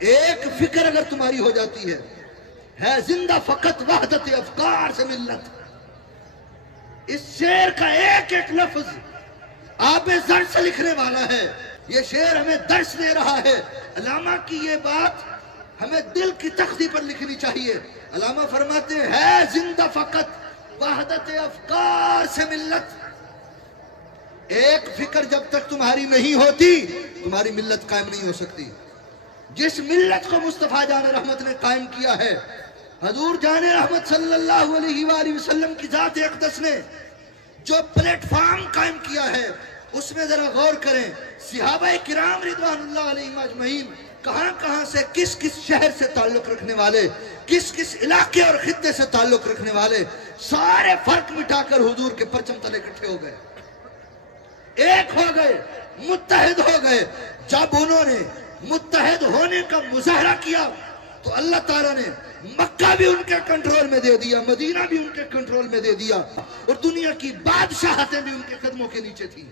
ایک فکر اگر تمہاری ہو جاتی ہے زندہ فقط وحدت افکار سے ملت. اس شعر کا ایک ایک لفظ آب زر سے لکھنے والا ہے. یہ شعر ہمیں درس دے رہا ہے. علامہ کی یہ بات ہمیں دل کی تختی پر لکھنی چاہیے. علامہ فرماتے ہیں زندہ فقط وحدت افکار سے ملت. ایک فکر جب تک تمہاری نہیں ہوتی تمہاری ملت قائم نہیں ہو سکتی. جس ملت کو مصطفیٰ جان رحمت نے قائم کیا ہے، حضور جان رحمت صلی اللہ علیہ وآلہ وسلم کی ذات اقدس نے جو پلیٹ فارم قائم کیا ہے اس میں ذرا غور کریں. صحابہ کرام رضوان اللہ علیہم اجمعین کہاں کہاں سے کس کس شہر سے تعلق رکھنے والے، کس کس علاقے اور خطے سے تعلق رکھنے والے، سارے فرق مٹا کر حضور کے پرچم تلے اکٹھے ہو گئے، ایک ہو گئے، متحد ہو گئے. جب انہوں نے متحد ہونے کا مظاہرہ کیا تو اللہ تعالیٰ نے مکہ بھی ان کے کنٹرول میں دے دیا، مدینہ بھی ان کے کنٹرول میں دے دیا، اور دنیا کی بادشاہتیں بھی ان کے قدموں کے نیچے تھیں.